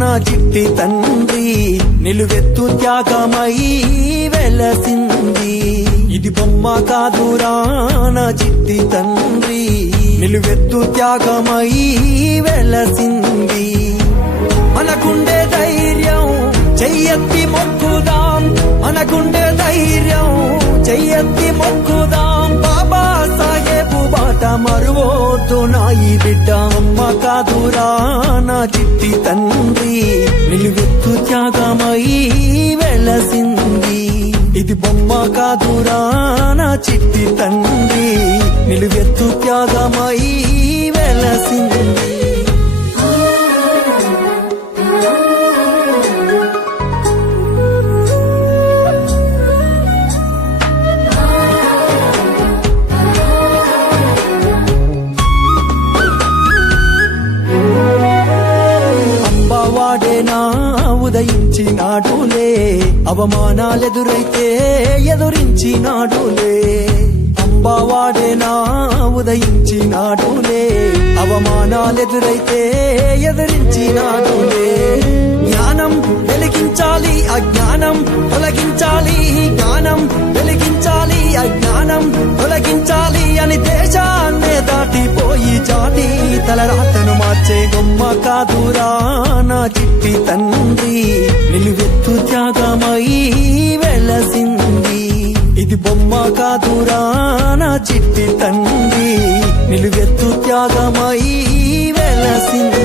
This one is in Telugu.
నా చిట్టి తండ్రి నిలువెత్తు త్యాగమై వెలసింది. ఇది బొమ్మ కాదురా నా చిట్టి తండ్రి నిలువెత్తు త్యాగమై వెలసింది. మనకుండే ధైర్యం చెయ్యెత్తి మొక్కుదాం, మనకుండే ధైర్యం చెయ్యెత్తి మొక్కుదాం. బాబా సాహెబు బాట మరువోద్దు నా ఈ బిడ్డ. అమ్మ కాదురా నా చిట్టి తండ్రి నిలువెత్తు త్యాగమై వెలసింది. ఇది బొమ్మ కాదురా నా చిట్టి తండ్రి నిలువెత్తు త్యాగమై వెలసింది. వాడేనా ఉదయించినాడులే, అవమానాలెదురైతే ఎదురించినాడులే. అంబావాడేనా ఉదయించినాడులే, అవమానాలెదురైతే ఎదురించినాడులే. జ్ఞానం వెలిగించాలి అజ్ఞానం తొలగించాలి, జ్ఞానం వెలిగించాలి అజ్ఞానం తొలగించాలి అని దేశాన్నే దాటిపోయి జాతి తలరాతను మార్చే బొమ్మ కాదురా నా చిట్టి తండ్రి నిలువెత్తు త్యాగమై వెలసింది. ఇది బొమ్మ కాదురా నా చిట్టి తండ్రి నిలువెత్తు త్యాగమై వెలసింది.